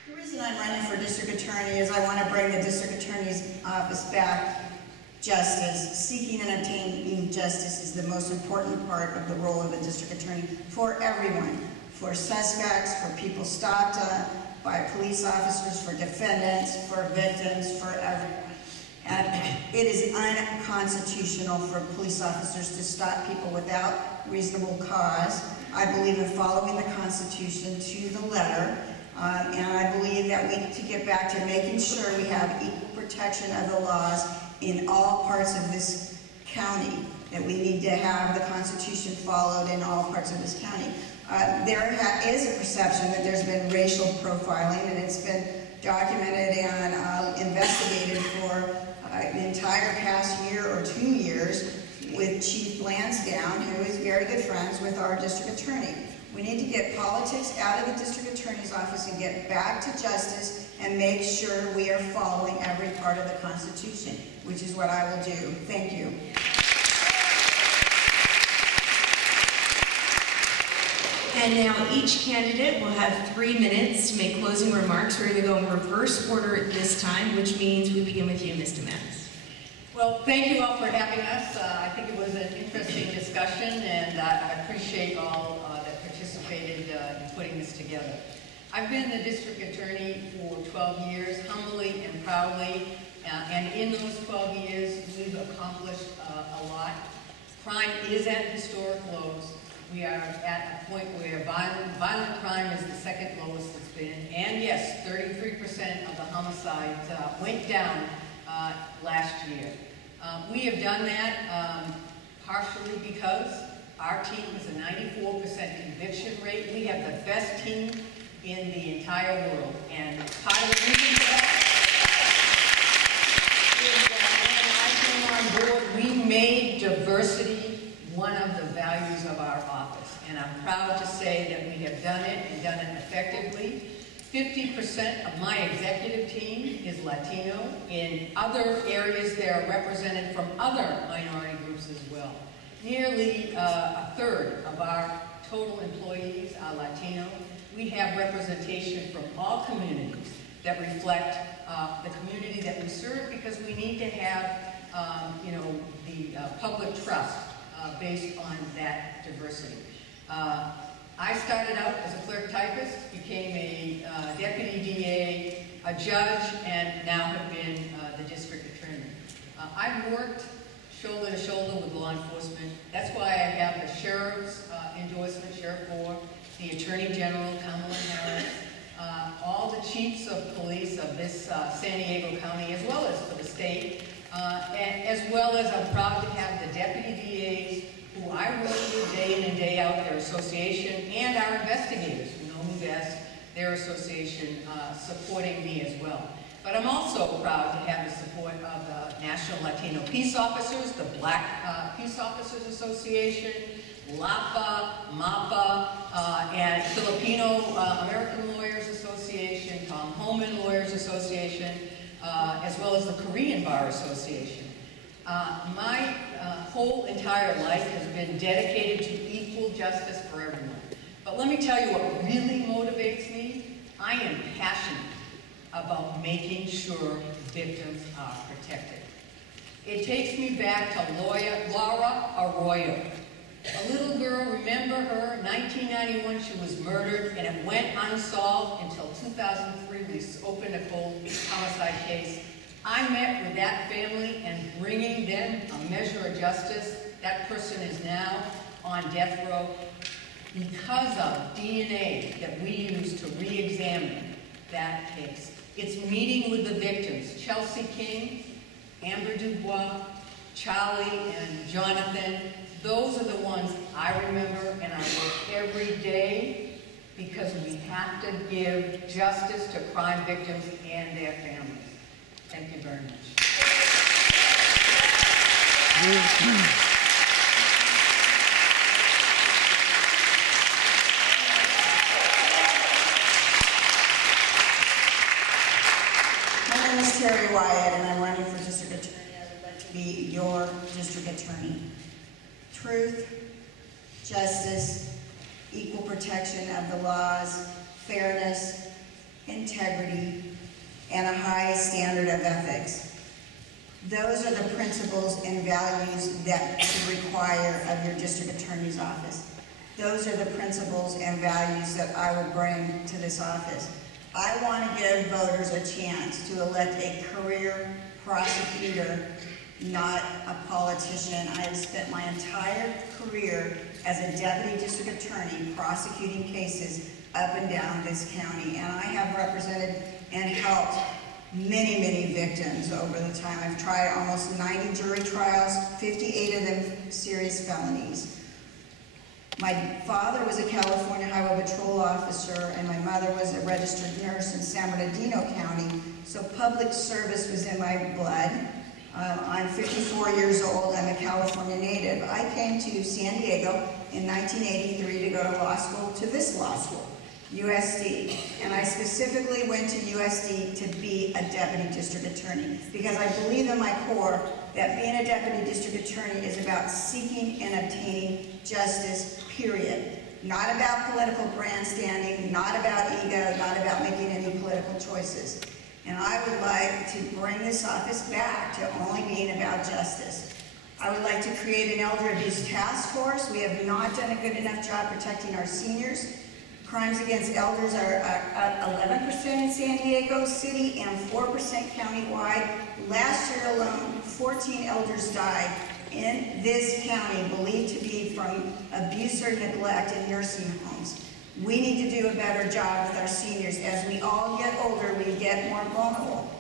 The reason I'm running for district attorney is I want to bring the district attorney's office back justice. Seeking and obtaining justice is the most important part of the role of a district attorney for everyone, for suspects, for people stopped by police officers, for defendants, for victims, for everyone. And it is unconstitutional for police officers to stop people without reasonable cause. I believe in following the Constitution to the letter, and I believe that we need to get back to making sure we have equal protection of the laws in all parts of this county, that we need to have the Constitution followed in all parts of this county. There is a perception that there's been racial profiling, and it's been documented and investigated for the entire past year or 2 years with Chief Lansdowne, who is very good friends with our district attorney. We need to get politics out of the district attorney's office and get back to justice and make sure we are following every part of the Constitution, which is what I will do. Thank you. And now each candidate will have 3 minutes to make closing remarks. We're going to go in reverse order this time, which means we begin with you, Ms. Dumanis. Well, thank you all for having us. I think it was an interesting discussion, and I appreciate all that participated. participated in putting this together. I've been the district attorney for 12 years, humbly and proudly, and in those 12 years, we've accomplished a lot. Crime is at historic lows. We are at a point where violent crime is the second lowest it's been. And yes, 33% of the homicides went down last year. We have done that partially because our team has a 94% conviction rate. We have the best team in the entire world. And part of the reason for that is that when I came on board, we made diversity one of the values of our office. And I'm proud to say that we have done it and done it effectively. 50% of my executive team is Latino. In other areas, they are represented from other minority groups as well. Nearly a third of our total employees are Latino. We have representation from all communities that reflect the community that we serve, because we need to have, the public trust based on that diversity. I started out as a clerk typist, became a deputy DA, a judge, and now have been the district attorney. I've worked shoulder to shoulder with law enforcement. That's why I have the sheriff's endorsement, Sheriff Moore, the Attorney General, Kamala Harris, all the chiefs of police of this San Diego County, as well as for the state, and as well as I'm proud to have the deputy DAs who I work with day in and day out, their association, and our investigators who know me best, their association supporting me as well. But I'm also proud to have the support of the National Latino Peace Officers, the Black Peace Officers Association, LAPA, MAPA, and Filipino American Lawyers Association, Tom Homan Lawyers Association, as well as the Korean Bar Association. My whole entire life has been dedicated to equal justice for everyone. But let me tell you what really motivates me. I am passionate about making sure victims are protected. It takes me back to Laura Arroyo. A little girl, remember her, 1991 she was murdered, and it went unsolved until 2003 we opened a cold homicide case. I met with that family and bringing them a measure of justice. That person is now on death row because of DNA that we use to re-examine that case. It's meeting with the victims, Chelsea King, Amber Dubois, Charlie and Jonathan. Those are the ones I remember, and I work every day because we have to give justice to crime victims and their families. Thank you very much. My name is Terry Wyatt, and I'm running for district attorney. I would like to be your district attorney. Truth, justice, equal protection of the laws, fairness, integrity, and a high standard of ethics. Those are the principles and values that you require of your district attorney's office. Those are the principles and values that I will bring to this office. I want to give voters a chance to elect a career prosecutor, not a politician. I have spent my entire career as a deputy district attorney prosecuting cases up and down this county, and I have represented and helped many, many victims over the time. I've tried almost 90 jury trials, 58 of them serious felonies. My father was a California Highway Patrol officer, and my mother was a registered nurse in San Bernardino County, so public service was in my blood. I'm 54 years old. I'm a California native. I came to San Diego in 1983 to go to law school, to this law school, USD. And I specifically went to USD to be a deputy district attorney because I believe in my core that being a deputy district attorney is about seeking and obtaining justice, period. Not about political grandstanding, not about ego, not about making any political choices. And I would like to bring this office back to only being about justice. I would like to create an elder abuse task force. We have not done a good enough job protecting our seniors. Crimes against elders are at 11% in San Diego City and 4% countywide. Last year alone, 14 elders died in this county believed to be from abuse or neglect in nursing homes. We need to do a better job with our seniors. As we all get older, we get more vulnerable.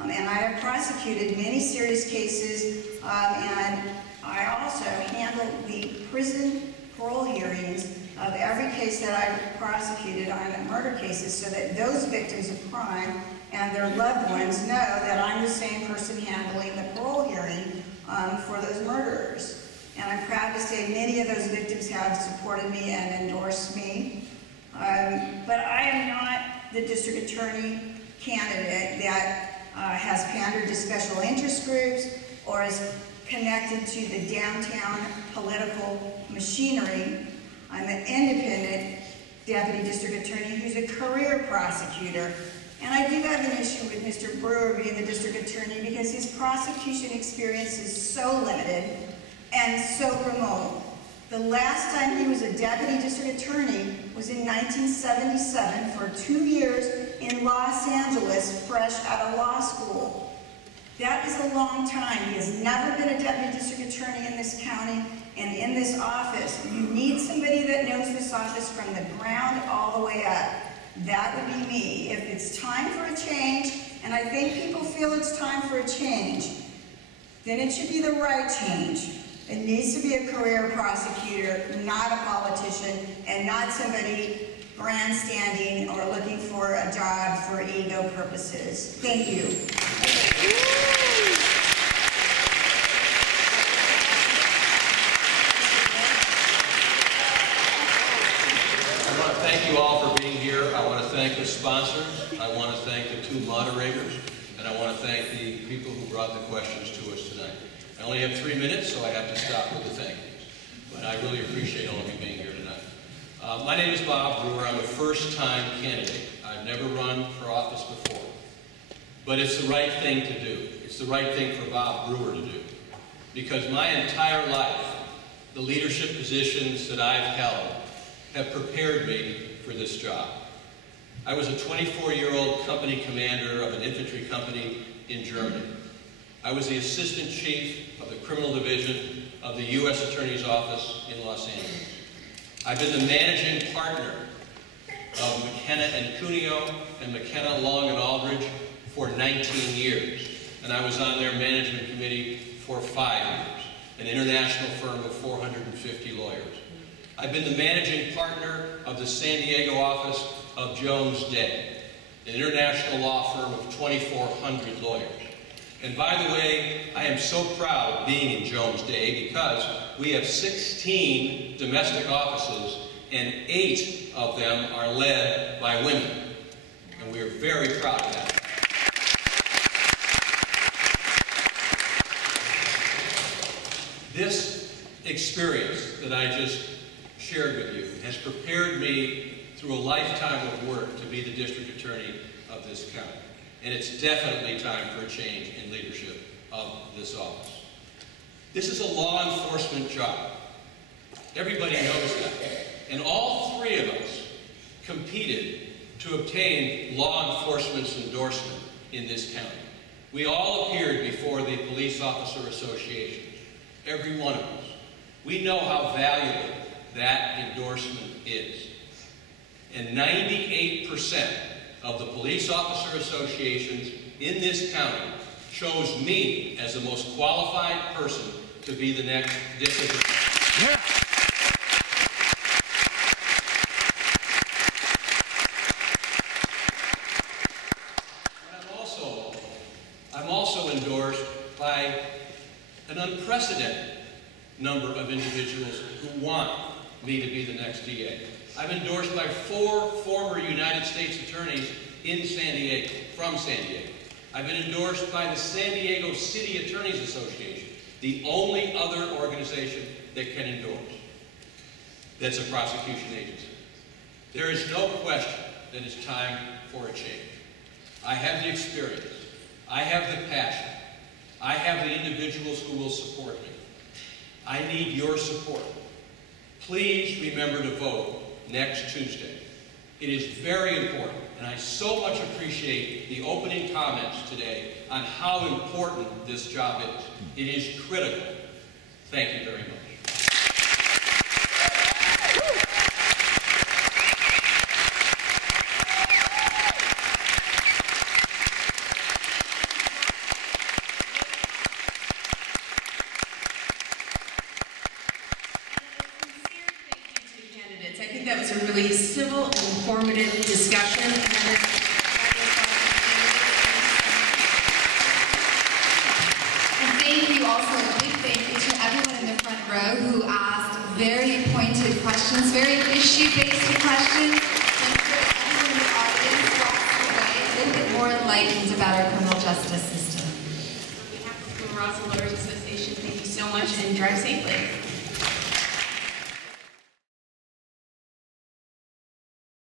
And I have prosecuted many serious cases, and I also handle the prison parole hearings of every case that I've prosecuted on murder cases so that those victims of crime and their loved ones know that I'm the same person handling the parole hearing for those murderers. And I'm proud to say many of those victims have supported me and endorsed me. But I am not the district attorney candidate that has pandered to special interest groups or is connected to the downtown political machinery. I'm an independent deputy district attorney who's a career prosecutor. And I do have an issue with Mr. Brewer being the district attorney because his prosecution experience is so limited and so remote. The last time he was a deputy district attorney was in 1977 for 2 years in Los Angeles, fresh out of law school. That is a long time. He has never been a deputy district attorney in this county and in this office. You need somebody that knows this office from the ground all the way up. That would be me. If it's time for a change, and I think people feel it's time for a change, then it should be the right change. It needs to be a career prosecutor, not a politician, and not somebody grandstanding or looking for a job for ego purposes. Thank you. I want to thank you all for being here. I want to thank the sponsors. I want to thank the 2 moderators. And I want to thank the people who brought the questions to us tonight. I only have 3 minutes, so I have to stop with the thank yous. But I really appreciate all of you being here tonight. My name is Bob Brewer. I'm a first-time candidate. I've never run for office before. But it's the right thing to do. It's the right thing for Bob Brewer to do. Because my entire life, the leadership positions that I've held have prepared me for this job. I was a 24-year-old company commander of an infantry company in Germany. I was the assistant chief of the criminal division of the U.S. Attorney's Office in Los Angeles. I've been the managing partner of McKenna and Cuneo and McKenna, Long and Aldridge for 19 years. And I was on their management committee for 5 years, an international firm of 450 lawyers. I've been the managing partner of the San Diego office of Jones Day, an international law firm of 2,400 lawyers. And by the way, I am so proud being in Jones Day because we have 16 domestic offices and 8 of them are led by women. And we are very proud of that. This experience that I just shared with you has prepared me through a lifetime of work to be the district attorney of this county. And it's definitely time for a change in leadership of this office. This is a law enforcement job. Everybody knows that. And all 3 of us competed to obtain law enforcement's endorsement in this county. We all appeared before the Police Officer Association, every one of us. We know how valuable that endorsement is. And 98% of the police officer associations in this county chose me as the most qualified person to be the next district attorney. Yeah. I'm also endorsed by an unprecedented number of individuals who want me to be the next DA. I'm endorsed by 4 former United States attorneys in San Diego, from San Diego. I've been endorsed by the San Diego City Attorneys Association, the only other organization that can endorse. That's a prosecution agency. There is no question that it's time for a change. I have the experience. I have the passion. I have the individuals who will support me. I need your support. Please remember to vote next Tuesday. It is very important, and I so much appreciate the opening comments today on how important this job is. It is critical. Thank you very much. I think that was a really civil and informative discussion. And thank you also, a big thank you to everyone in the front row who asked very pointed questions, very issue-based questions, and for everyone in the audience who walked away a little bit more enlightened about our criminal justice system. on behalf of the Raza Lawyers Association, thank you so much and drive safely.